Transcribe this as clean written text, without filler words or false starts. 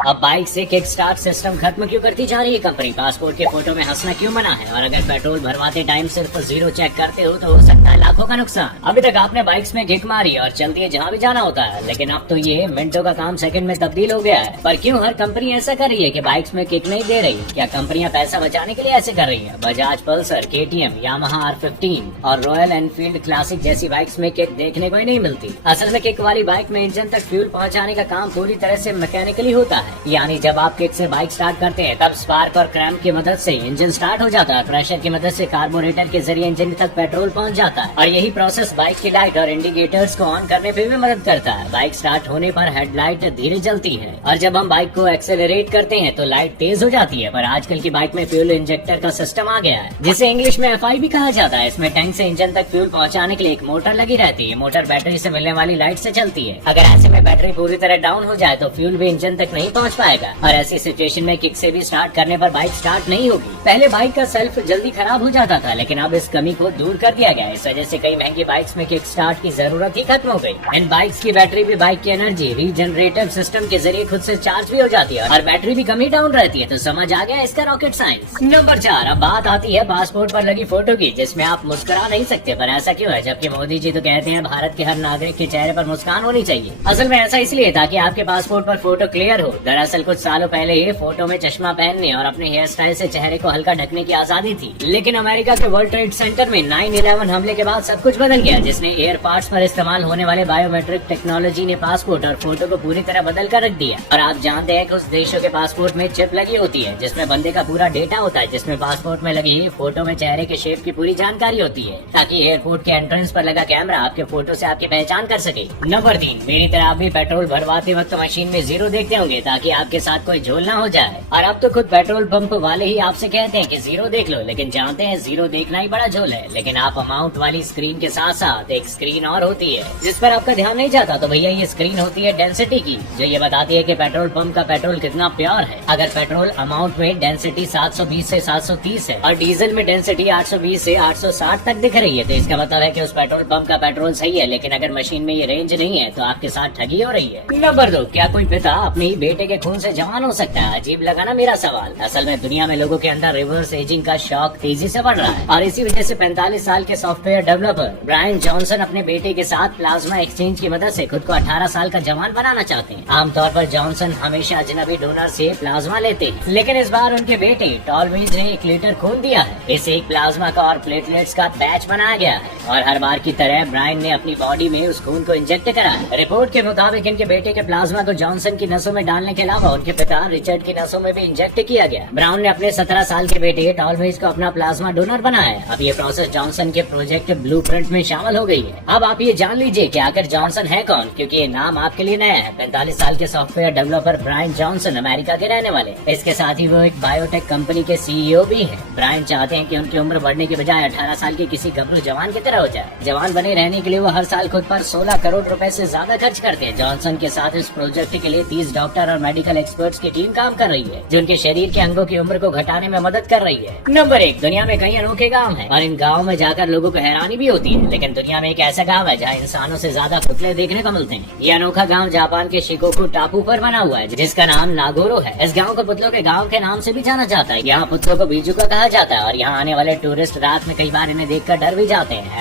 अब बाइक से kick start system खत्म क्यों करती जा रही है कंपनी? पासपोर्ट के फोटो में हंसना क्यों मना है? और अगर पेट्रोल भरवाते टाइम सिर्फ जीरो चेक करते हो तो हो सकता है लाखों का नुकसान। अभी तक आपने बाइक्स में किक मारी और चलती है जहाँ भी जाना होता है, लेकिन अब तो ये मिनटों का काम सेकंड में तब्दील हो गया है। पर क्यों हर कंपनी ऐसा कर रही है कि बाइक्स में किक नहीं दे रही? क्या कंपनियां पैसा बचाने के लिए ऐसे कर रही है? Bajaj Pulsar, KTM, Yamaha R15 और रॉयल एनफील्ड क्लासिक जैसी बाइक्स में किक देखने को ही नहीं मिलती। असल में किक वाली बाइक में इंजन तक फ्यूल पहुँचाने का काम पूरी तरह से मैकेनिकली होता है। यानी जब आप किक से बाइक स्टार्ट करते हैं तब स्पार्क और क्रैम्प की मदद से इंजन स्टार्ट हो जाता है। प्रेशर की मदद से कार्बोरेटर के जरिए इंजन तक पेट्रोल पहुंच जाता है और यही प्रोसेस बाइक की लाइट और इंडिकेटर्स को ऑन करने पे भी मदद करता है। बाइक स्टार्ट होने पर हेडलाइट धीरे जलती है और जब हम बाइक को एक्सेलरेट करते हैं तो लाइट तेज हो जाती है। पर आजकल की बाइक में फ्यूल इंजेक्टर का सिस्टम आ गया है, जिसे इंग्लिश में FI भी कहा जाता है। इसमें टैंक से इंजन तक फ्यूल पहुँचाने के लिए एक मोटर लगी रहती है। मोटर बैटरी से मिलने वाली लाइट से चलती है। अगर ऐसे में बैटरी पूरी तरह डाउन हो जाए तो फ्यूल भी इंजन तक नहीं पहुँच पाएगा और ऐसी सिचुएशन में किक से भी स्टार्ट करने पर बाइक स्टार्ट नहीं होगी। पहले बाइक का सेल्फ जल्दी खराब हो जाता था, लेकिन अब इस कमी को दूर कर दिया गया है। इस वजह से कई महंगी बाइक्स में किक स्टार्ट की जरूरत ही खत्म हो गई। इन बाइक्स की बैटरी भी बाइक की एनर्जी रीजनरेटिव सिस्टम के जरिए खुद से चार्ज भी हो जाती है और बैटरी भी कम ही डाउन रहती है। तो समझ आ गया इसका रॉकेट साइंस। नंबर 4, अब बात आती है पासपोर्ट पर लगी फोटो की, जिसमें आप मुस्कुरा नहीं सकते। पर ऐसा क्यों है, जबकि मोदी जी तो कहते हैं भारत के हर नागरिक के चेहरे पर मुस्कान होनी चाहिए? असल में ऐसा इसलिए ताकि आपके पासपोर्ट पर फोटो क्लियर हो। दरअसल कुछ सालों पहले ही फोटो में चश्मा पहनने और अपने हेयर स्टाइल से चेहरे को हल्का ढकने की आजादी थी, लेकिन अमेरिका के वर्ल्ड ट्रेड सेंटर में 9/11 हमले के बाद सब कुछ बदल गया, जिसने एयर पार्ट्स पर इस्तेमाल होने वाले बायोमेट्रिक टेक्नोलॉजी ने पासपोर्ट और फोटो को पूरी तरह बदल कर रख दिया। और आप जानते हैं कि उस देशों के पासपोर्ट में चिप लगी होती है, जिसमें बंदे का पूरा डेटा होता है, जिसमें पासपोर्ट में लगी फोटो में चेहरे के शेप की पूरी जानकारी होती है, ताकि एयरपोर्ट के एंट्रेंस पर लगा कैमरा आपके फोटो से आपकी पहचान कर सके। नंबर 3, मेरी तरह आप भी पेट्रोल भरवाते वक्त मशीन में जीरो देखते होंगे ताकि आपके साथ कोई झोल ना हो जाए। और अब तो खुद पेट्रोल पंप वाले ही आपसे कहते हैं कि जीरो देख लो, लेकिन जानते हैं जीरो देखना ही बड़ा झोल है। लेकिन आप अमाउंट वाली स्क्रीन के साथ साथ एक स्क्रीन और होती है जिस पर आपका ध्यान नहीं जाता। तो भैया ये स्क्रीन होती है डेंसिटी की, जो ये बताती है कि पेट्रोल पंप का पेट्रोल कितना प्योर है। अगर पेट्रोल अमाउंट में डेंसिटी 720 से 730 है और डीजल में डेंसिटी 820 से 860 तक दिख रही है, तो इसका मतलब है कि उस पेट्रोल पंप का पेट्रोल सही है। लेकिन अगर मशीन में ये रेंज नहीं है तो आपके साथ ठगी हो रही है। नंबर 2, क्या कोई पिता अपने ही बेटे के खून से जवान हो सकता है? अजीब लगा ना मेरा सवाल। असल में दुनिया में लोगों के अंदर रिवर्स एजिंग का शौक तेजी से बढ़ रहा है और इसी वजह से 45 साल के सॉफ्टवेयर डेवलपर ब्रायन जॉनसन अपने बेटे के साथ प्लाज्मा एक्सचेंज की मदद से खुद को 18 साल का जवान बनाना चाहते हैं। आमतौर पर जॉनसन हमेशा अजनबी डोनर से प्लाज्मा लेते हैं, लेकिन इस बार उनके बेटे टॉलमेज ने 1 लीटर खून दिया है। इससे एक प्लाज्मा का और प्लेटलेट्स का बैच बनाया गया है और हर बार की तरह ब्रायन ने अपनी बॉडी में उस खून को इंजेक्ट करा है। रिपोर्ट के मुताबिक इनके बेटे के प्लाज्मा को जॉनसन की नसों में डालने के अलावा उनके पिता रिचर्ड की नसों में भी इंजेक्ट किया गया। ब्राउन ने अपने 17 साल के बेटे टॉलमेज को अपना प्लाज्मा डोनर बनाया है। अब ये प्रोसेस जॉनसन के प्रोजेक्ट ब्लूप्रिंट में शामिल हो गई है। अब आप ये जान लीजिए कि आखिर जॉनसन है कौन, क्योंकि ये नाम आपके लिए नया है। 45 साल के software developer Bryan Johnson America के रहने वाले। इसके साथ ही वो एक बायोटेक कंपनी के CEO भी है। ब्रायन चाहते हैं कि उनकी उम्र बढ़ने के बजाय 18 साल के किसी गबरू जवान की तरह हो जाए। जवान बने रहने के लिए वो हर साल खुद पर 16 करोड़ रुपए से ज्यादा खर्च करते हैं। जॉनसन के साथ इस प्रोजेक्ट के लिए 30 डॉक्टर और मेडिकल एक्सपर्ट्स की टीम काम कर रही है, जो उनके शरीर के अंगों की उम्र को घटाने में मदद कर रही है। नंबर 1, दुनिया में कई अनोखे गाँव हैं और इन गाँव में जाकर लोगों को हैरानी भी होती है, लेकिन दुनिया में एक ऐसा गाँव है जहाँ इंसानों से ज्यादा पुतले देखने को मिलते हैं। ये अनोखा गाँव जापान के शिकोकू टापू पर बना हुआ है, जिसका नाम नागोरो है। इस गाँव को पुतलों के गाँव के नाम से भी जाना जाता है। यहाँ पुतलों को बीजुका कहा जाता है और यहाँ आने वाले टूरिस्ट रात में कई बार इन्हें देखकर डर भी जाते हैं।